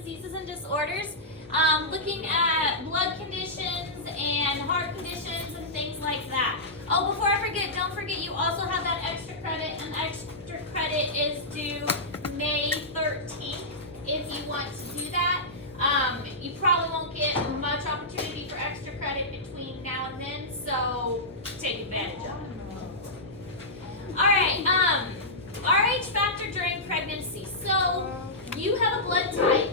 diseases and disorders, looking at blood conditions and heart conditions and things like that. Oh, before I forget, don't forget you also have that extra credit, and extra credit is due May 13th if you want to do that. You probably won't get much opportunity for extra credit between now and then, so take advantage of it. Alright, RH factor during pregnancy. So you have a blood type,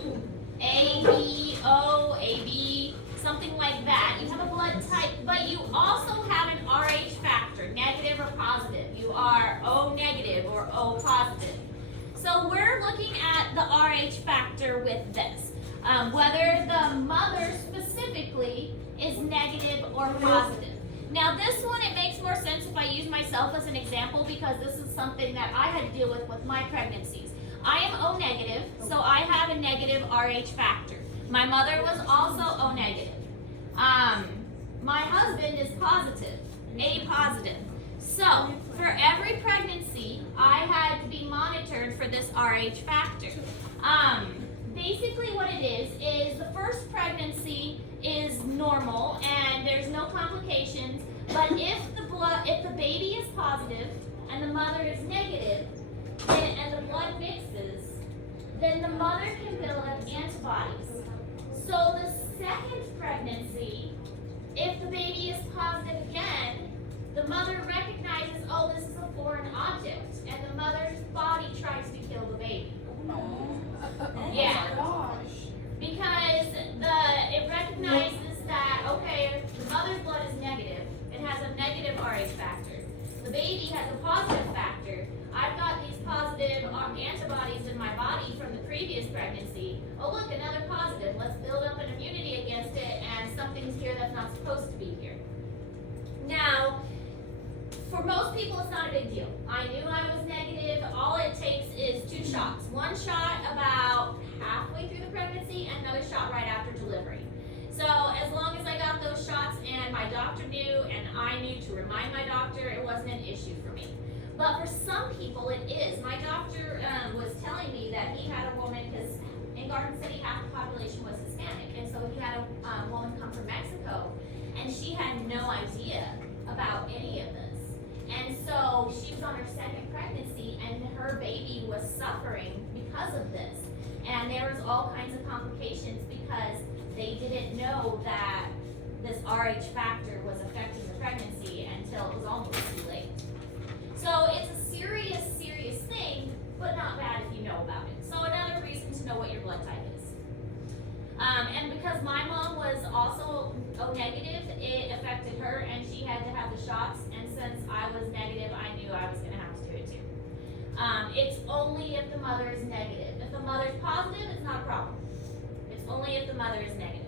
A, B, O, AB, something like that. You have a blood type, but you also have an RH factor, negative or positive. You are O negative or O positive. So we're looking at the RH factor with this. Whether the mother specifically is negative or positive. Now this one, it makes more sense if I use myself as an example because this is something that I had to deal with my pregnancies. I am O negative, so I have a negative RH factor. My mother was also O negative. My husband is positive, A positive. So for every pregnancy, I had to be monitored for this RH factor. Basically what it is the first pregnancy is normal and there's no complications, but if the baby is positive and the mother is negative, and the blood mixes, then the mother can build up antibodies. So the second pregnancy, if the baby is positive again, the mother recognizes, oh, this is a foreign object, and the mother's body tries to kill the baby. Yeah. Because it recognizes that, okay, the mother's blood is negative. It has a negative RH factor. The baby has a positive factor. I've got these positive antibodies in my body from the previous pregnancy. Oh, look, another positive. Let's build up an immunity against it, and something's here that's not supposed to be here. Now, for most people, it's not a big deal. I knew I was negative. All it takes is 2 shots. One shot about halfway through the pregnancy, and another shot right after delivery. So as long as I got those shots and my doctor knew, and I knew to remind my doctor, it wasn't an issue for me. But for some people, it is. My doctor was telling me that he had a woman, because in Garden City, half the population was Hispanic, and so he had a woman come from Mexico, and she had no idea about any of this. And so she was on her second pregnancy, and her baby was suffering because of this. And there was all kinds of complications because they didn't know that this RH factor was affecting the pregnancy until it was almost too late. So it's a serious, serious thing, but not bad if you know about it. So another reason to know what your blood type is. And because my mom was also O negative, it affected her, and she had to have the shots. And since I was negative, I knew I was going to have to do it too. It's only if the mother is negative. If the mother is positive, it's not a problem. It's only if the mother is negative.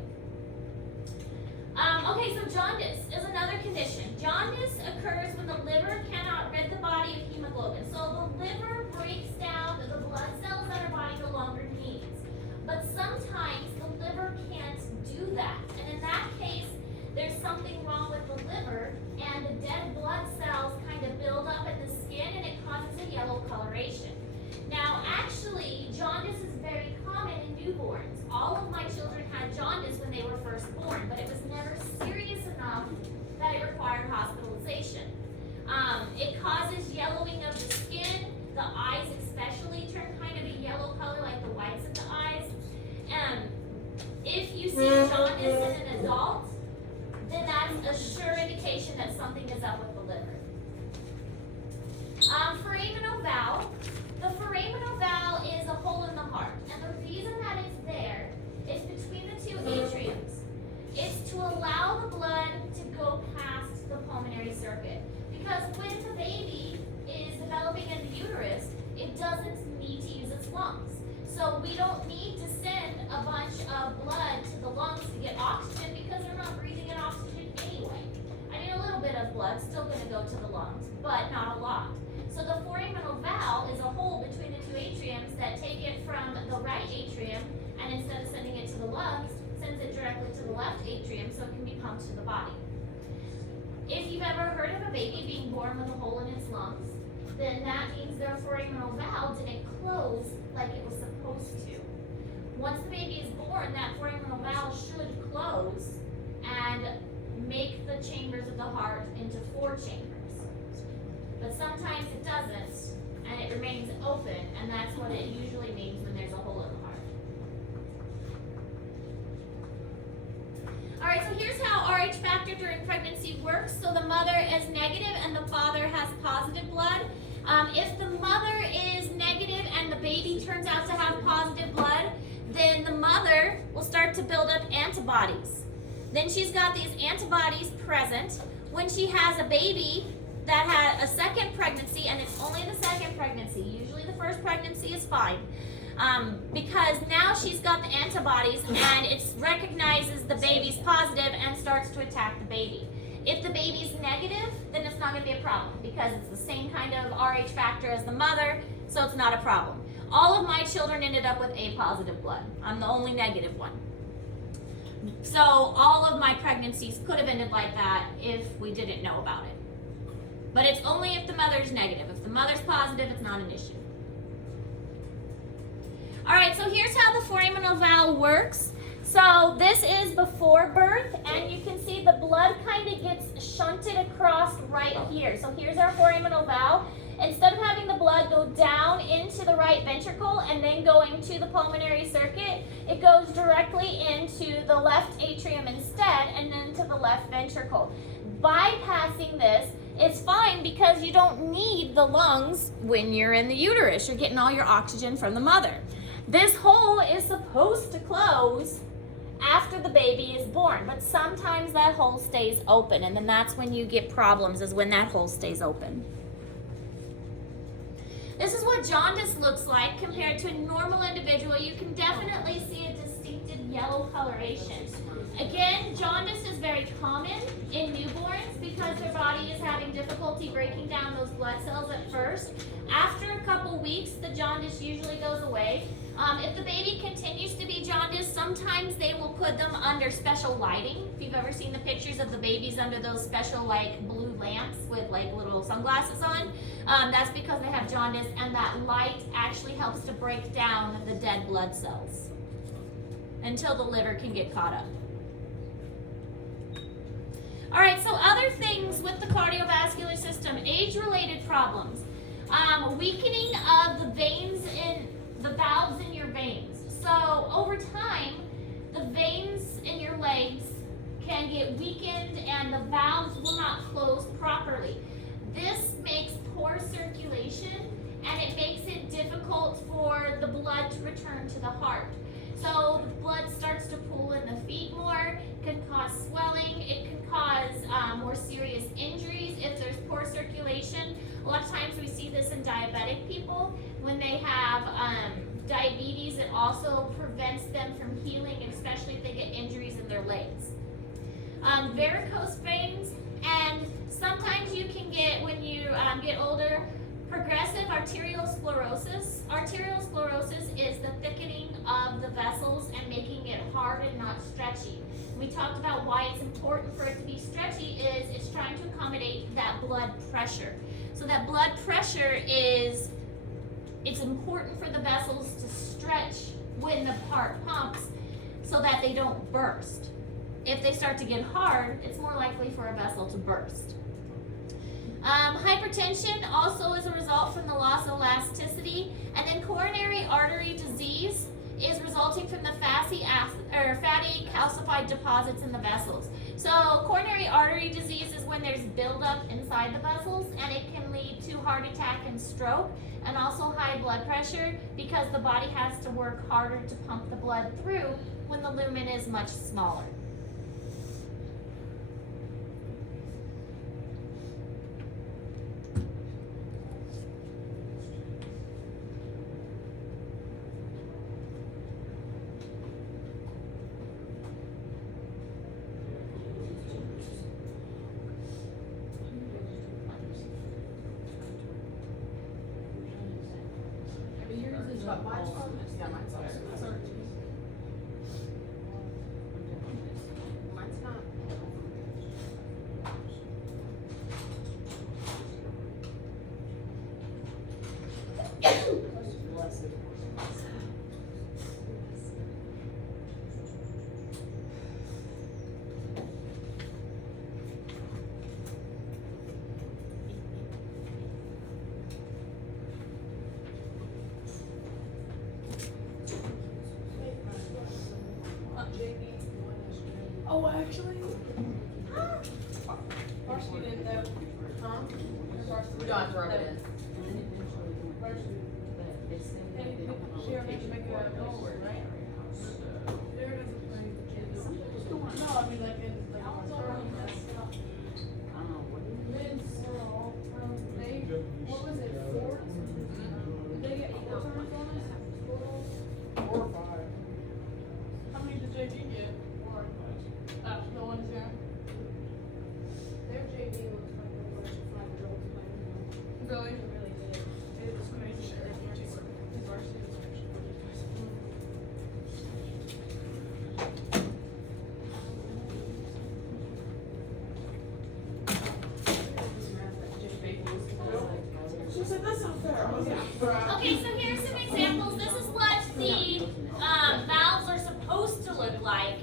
Okay, so jaundice is another condition. Jaundice occurs when the liver cannot rid the body of hemoglobin. So the liver breaks down the blood cells that our body no longer needs. But sometimes the liver can't do that. And in that case, there's something wrong with the liver, and the dead blood cells kind of build up in the skin, and it causes a yellow coloration. Now, actually, jaundice is very common in newborns. All of my children had jaundice when they were first born, but it was never serious enough that it required hospitalization. It causes yellowing of the skin. The eyes especially turn kind of a yellow color, like the whites of the eyes. If you see jaundice in an adult, then that's a sure indication that something is up with the liver. Foraminal valve. The foraminal valve is a hole in the heart, and the reason that it's there is between the 2 atriums. It's to allow the blood to go past the pulmonary circuit, because when the baby is developing in the uterus, it doesn't need to use its lungs. So we don't need to send a bunch of blood to the lungs to get oxygen, because they're not breathing in oxygen anyway. I mean, a little bit of blood's still going to go to the lungs, but not a lot. So the foraminal valve is a hole between the 2 atriums that take it from the right atrium, and instead of sending it to the lungs, sends it directly to the left atrium so it can be pumped to the body. If you've ever heard of a baby being born with a hole in its lungs, then that means their foraminal valve didn't close like it was supposed to. Once the baby born, that foraminal valve should close and make the chambers of the heart into 4 chambers. But sometimes it doesn't, and it remains open, and that's what it usually means when there's a hole in the heart. Alright, so here's how RH factor during pregnancy works. So the mother is negative and the father has positive blood. If the mother is negative and the baby turns out to have positive blood, then the mother will start to build up antibodies. Then she's got these antibodies present. When she has a baby that had a second pregnancy, and it's only the second pregnancy, usually the first pregnancy is fine, because now she's got the antibodies and it recognizes the baby's positive and starts to attack the baby. If the baby's negative, then it's not going to be a problem because it's the same kind of RH factor as the mother, so it's not a problem. All of my children ended up with A positive blood. I'm the only negative one. So all of my pregnancies could have ended like that if we didn't know about it. But it's only if the mother's negative. If the mother's positive, it's not an issue. Alright, so here's how the foraminal valve works. So this is before birth, and you can see the blood kind of gets shunted across right here. So here's our foraminal valve. Instead of having the blood go down into the right ventricle and then going to the pulmonary circuit, it goes directly into the left atrium instead and then to the left ventricle. Bypassing this is fine because you don't need the lungs when you're in the uterus. You're getting all your oxygen from the mother. This hole is supposed to close after the baby is born, but sometimes that hole stays open, and then that's when you get problems, is when that hole stays open. This is what jaundice looks like compared to a normal individual. You can definitely see a distinctive yellow coloration. Again, jaundice is very common in newborns because their body is having difficulty breaking down those blood cells at first. After a couple weeks, the jaundice usually goes away. If the baby continues to be jaundiced, sometimes they will put them under special lighting. If you've ever seen the pictures of the babies under those special like blue lamps with like little sunglasses on, that's because they have jaundice, and that light actually helps to break down the dead blood cells until the liver can get caught up. All right, so other things with the cardiovascular system, age-related problems, weakening of the veins in the valves in your veins. So over time, the veins in your legs can get weakened and the valves will not close properly. This makes poor circulation and it makes it difficult for the blood to return to the heart. So the blood starts to pool in the feet more, can cause swelling, it can cause more serious injuries if there's poor circulation. A lot of times we see this in diabetic people. When they have diabetes, it also prevents them from healing, especially if they get injuries in their legs. Varicose veins, and sometimes you can get, when you get older, progressive arteriosclerosis. Arteriosclerosis is the thickening of the vessels and making it hard and not stretchy. We talked about why it's important for it to be stretchy is it's trying to accommodate that blood pressure. So that blood pressure is, it's important for the vessels to stretch when the heart pumps so that they don't burst. If they start to get hard, it's more likely for a vessel to burst. Hypertension also is a result from the loss of elasticity, and then coronary artery disease is resulting from the fatty calcified deposits in the vessels. So coronary artery disease is when there's buildup inside the vessels, and it can lead to heart attack and stroke, and also high blood pressure because the body has to work harder to pump the blood through when the lumen is much smaller. Oh, actually. Varsity didn't know. Huh? We don't have to rub it in. Varsity. Hey, she already make it a goal, right? There it is. No, I mean like in like. Men's, they, what was it, 4? Did they get 4 turns on us? 4 or 5. How many did JV get? 1. The ones there. Their JV was like a bunch of 5-year-olds playing. Really? Really good. It was crazy. His varsity was actually really good. She said, that's not fair. I was like, bruh. Okay, so here's some examples. This is what the valves are supposed to look like.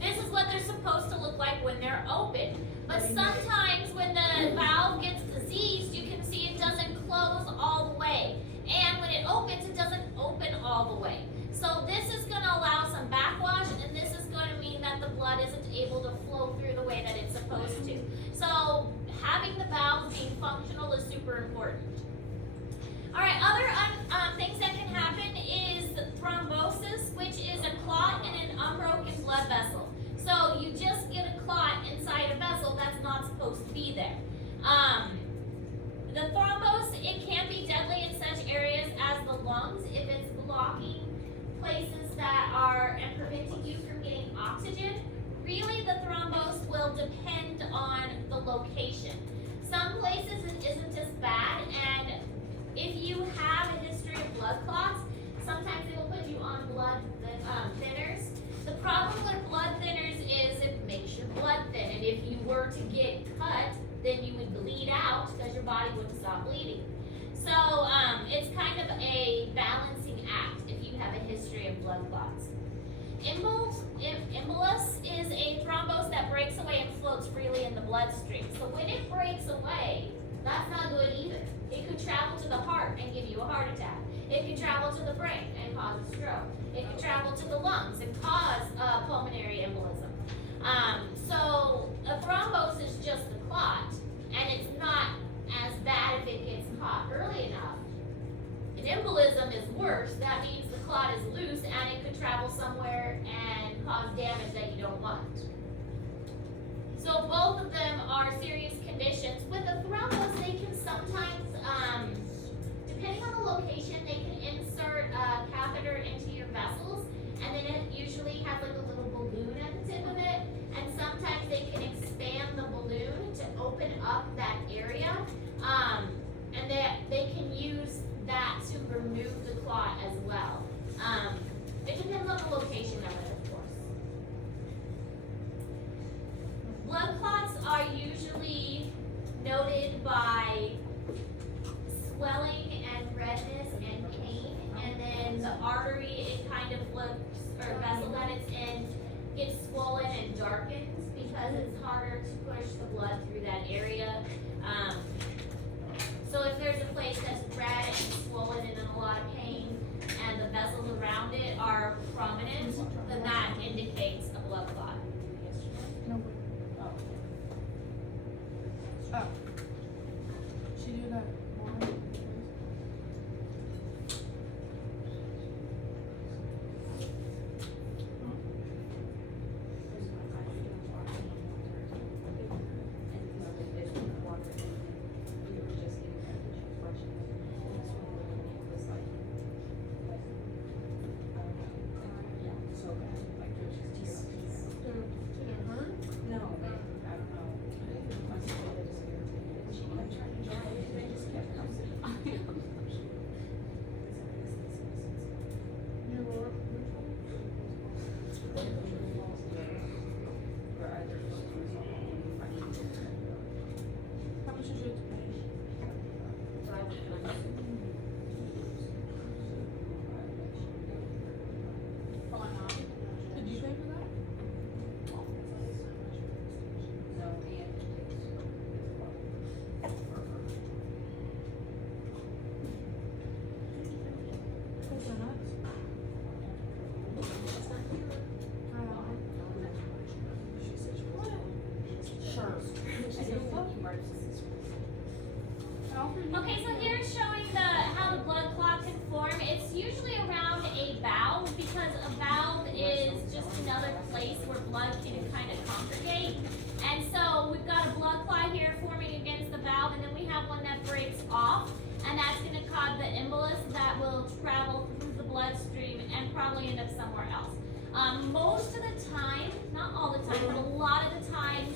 This is what they're supposed to look like when they're open. But sometimes when the valve gets diseased, you can see it doesn't close all the way. And when it opens, it doesn't open all the way. So this is going to allow some backwash, and this is going to mean that the blood isn't able to flow through the way that it's supposed to. So having the valves being functional is super important. All right, other things that can happen is thrombosis, which is a clot in an unbroken blood vessel. So you just get a clot inside a vessel that's not supposed to be there. The thrombus, it can be deadly in such areas as the lungs if it's blocking places that are and preventing you from getting oxygen. Really, the thrombus will depend on the location. Some places it isn't as bad, and if you have a history of blood clots, sometimes they will put you on blood thinners. The problem with blood thinners is it makes your blood thin, and if you were to get cut, then you would bleed out because your body wouldn't stop bleeding. So it's kind of a balancing act if you have a history of blood clots. Embolus is a thrombus that breaks away and floats freely in the bloodstream. So when it breaks away, that's not good either. It could travel to the heart and give you a heart attack. It could travel to the brain and cause a stroke. It could travel to the lungs and cause pulmonary embolism. So a thrombus is just a clot, and it's not as bad if it gets caught early enough. An embolism is worse. That means the clot is loose and it could travel somewhere and cause damage that you don't want. So both of them are serious conditions. With a thrombus, they can sometimes, depending on the location, they can insert a catheter into your vessels, and then it usually has like a little balloon at the tip of it, and sometimes they can expand the balloon to open up that area, and they can use that to remove the clot as well. It depends on the location of it, of course. Blood clots are usually noted by swelling and redness and pain, and then the artery, it kind of looks, or vessel that it's in, gets swollen and darkens because it's harder to push the blood through that area. So if there's a place that's red and swollen and in a lot of pain, and the vessels around it are prominent, then that indicates a blood clot. Oh. She did that. Okay, so here's showing how the blood clot can form. It's usually around a valve because a valve is just another place where blood can kind of congregate. And so we've got a blood clot here forming against the valve, and then we have one that breaks off, and that's going to cause the embolus that will travel through the bloodstream and probably end up somewhere else. Most of the time, not all the time, but a lot of the time,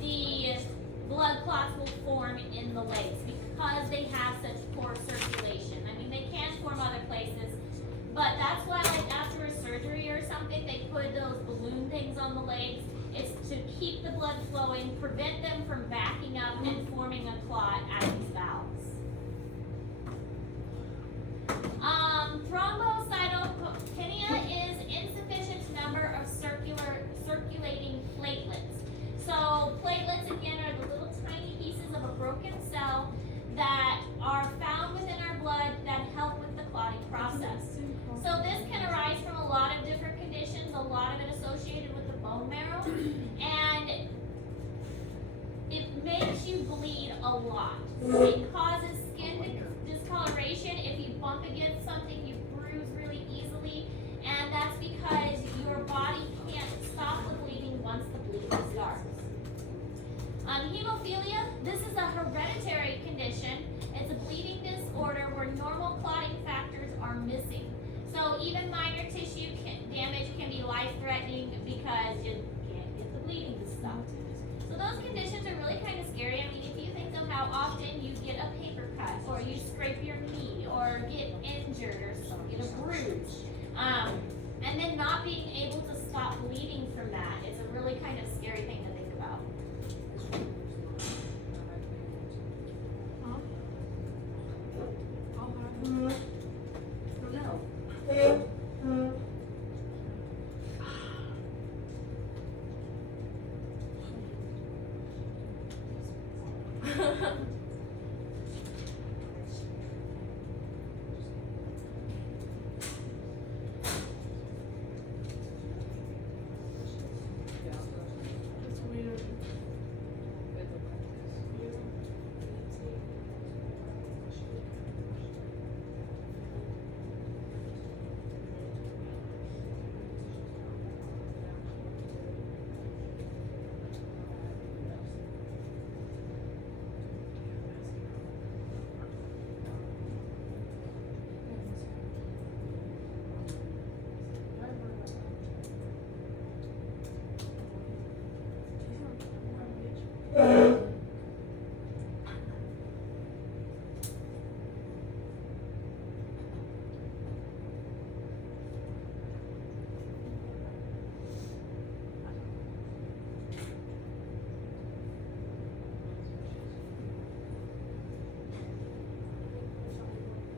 the blood clots will form in the legs because they have such poor circulation. I mean, they can form other places, but that's why, like after a surgery or something, they put those balloon things on the legs. It's to keep the blood flowing, prevent them from backing up and forming a clot at these valves. Thrombocytopenia is insufficient number of circulating platelets. So platelets, again, are the little tiny pieces of a broken cell that are found within our blood that help with the clotting process. So this can arise from a lot of different conditions, a lot of it associated with the bone marrow, and it makes you bleed a lot. It causes skin discoloration. If you bump against something, you bruise really easily, and that's because your body can't stop the bleeding once the bleeding starts. Hemophilia, this is a hereditary condition. It's a bleeding disorder where normal clotting factors are missing. So even minor tissue damage can be life-threatening because you can't get the bleeding to stop. So those conditions are really kind of scary. I mean, if you think of how often you get a paper cut, or you scrape your knee, or get injured, or get a bruise, and then not being able to stop bleeding from that is a really kind of scary thing to think about. It's weird.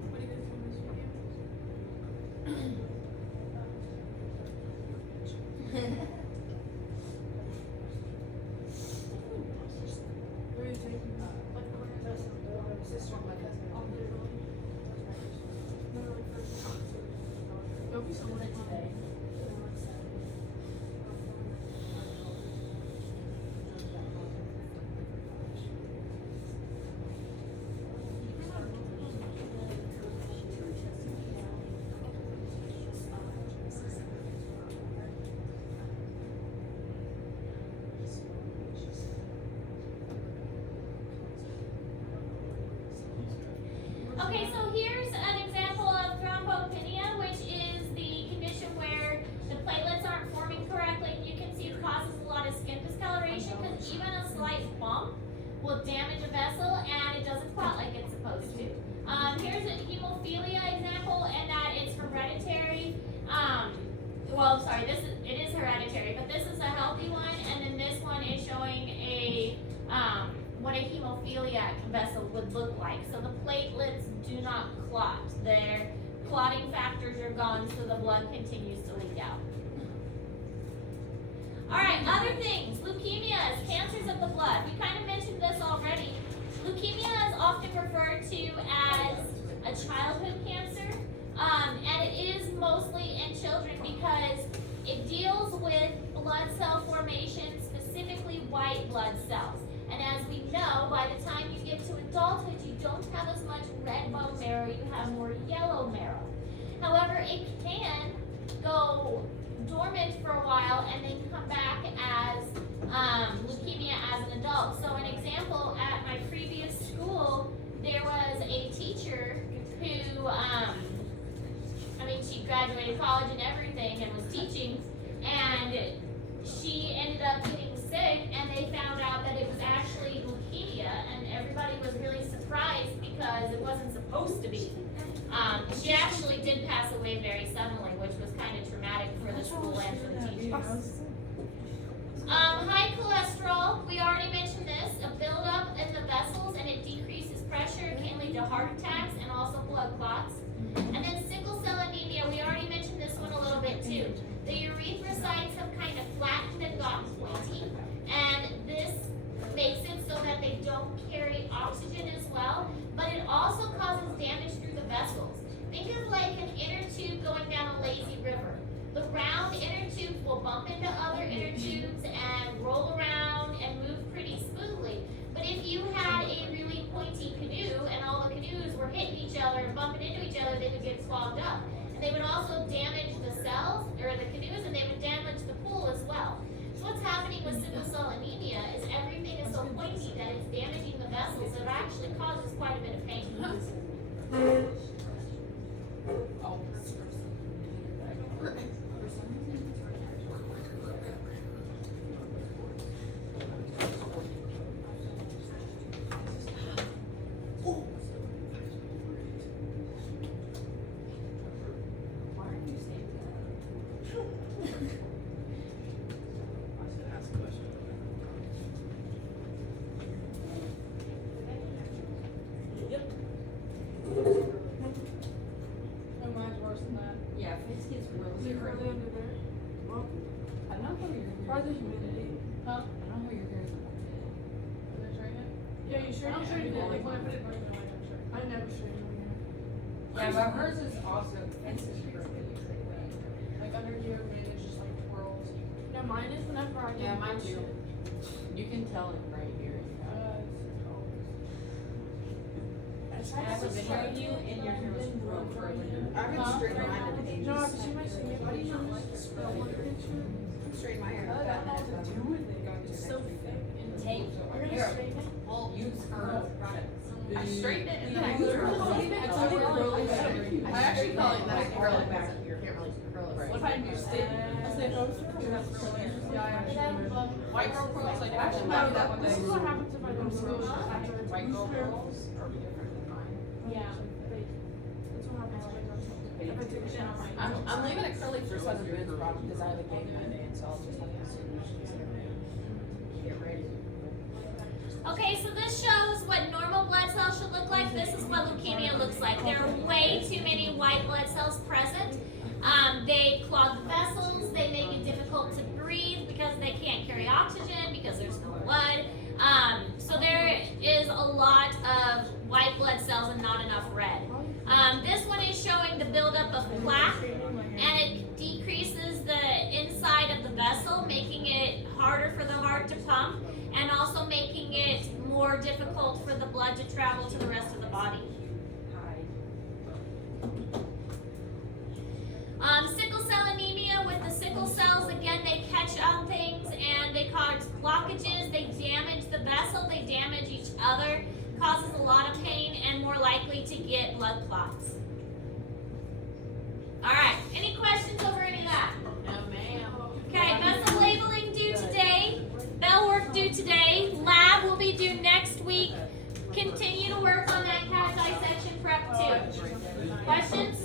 What do you guys want this video? Where are you taking me? Don't be so much today. Okay, so here's an example of thrombopenia, which is the condition where the platelets aren't forming correctly. You can see it causes a lot of skin discoloration because even a slight bump will damage a vessel and it doesn't clot like it's supposed to. Here's a hemophilia example, and that it's hereditary. It is hereditary, but this is a healthy one, and then this one is showing a what a hemophiliac vessel would look like. So the platelets do not clot. Their clotting factors are gone, so the blood continues to leak out. All right, other things. Leukemias, cancers of the blood. We kind of mentioned this already. Leukemia is often referred to as a childhood cancer, and it is mostly in children because it deals with blood cell formation, specifically white blood cells. And as as we know, by the time you get to adulthood, you don't have as much red bone marrow, you have more yellow marrow. However, it can go dormant for a while and then come back as leukemia as an adult. So an example, at my previous school, there was a teacher who, she graduated college and everything and was teaching, and she ended up getting sick, and they found out that it was actually leukemia, and everybody was really surprised because it wasn't supposed to be. She actually did pass away very suddenly, which was kind of traumatic for the school and for the teachers. High cholesterol, we already mentioned this, a buildup in the vessels, and it decreases pressure, it can lead to heart attacks and also blood clots. And then sickle cell anemia, we already mentioned this one a little bit too. The erythrocytes have kind of flattened and gotten pointy, and this makes it so that they don't carry oxygen as well, but it also causes damage through the vessels. Think of like an inner tube going down a lazy river. The round inner tubes will bump into other inner tubes and roll around and move pretty smoothly. But if you had a really pointy canoe and all the canoes were hitting each other and bumping into each other, they would get clogged up. And they would also damage the cells, or the canoes, and they would damage the pool as well. So what's happening with sickle cell anemia is everything is so pointy that it's damaging the vessels, so it actually causes quite a bit of pain. Oh, mine's worse than that. Yeah, face gets real Is it curly under there? I don't know how your Why hair the humidity? Huh? I don't know how your hair is. Did I straighten it? Yeah, you straightened it. Like when I put it back in my hair. I never straighten my hair. Yeah, but hers is also, face is curly. Like under here, maybe it's just like twirls. No, mine is whenever I Yeah, get mine too. bullshit. You can tell it right here. I have a video of you and your hair was real curly. I haven't straightened mine in ages. No, I've seen my skin. Why do you not like this? One picture. Straightened my hair. It's so thick and Take You're gonna here. straighten it? Well, use her. I straightened it and then I Yeah. curled it. It's only really good. I actually call it that curl it back here. Can't really curl it right. What if I do stick? White girl curls like Actually, that. no, this is what happens if I don't school after White girl curls are different than mine. Yeah. That's what happens if I don't school. If I take a shower. I'm leaving it curly for Southern Boots problem because I have a game Monday and so I'll just have to get ready. Okay, so this shows what normal blood cells should look like. This is what leukemia looks like. There are way too many white blood cells present. They clog the vessels, they make it difficult to breathe because they can't carry oxygen because there's no blood. So there is a lot of white blood cells and not enough red. This one is showing the buildup of plaque, and it decreases the inside of the vessel, making it harder for the heart to pump, and also making it more difficult for the blood to travel to the rest of the body. Sickle cell anemia, with the sickle cells, again, they catch on things and they cause blockages, they damage the vessel, they damage each other, causes a lot of pain and more likely to get blood clots. Alright, any questions over any of that? No, ma'am. Okay, vessel labeling due today, bell work due today, lab will be due next week. Continue to work on that cat dissection prep too. Questions?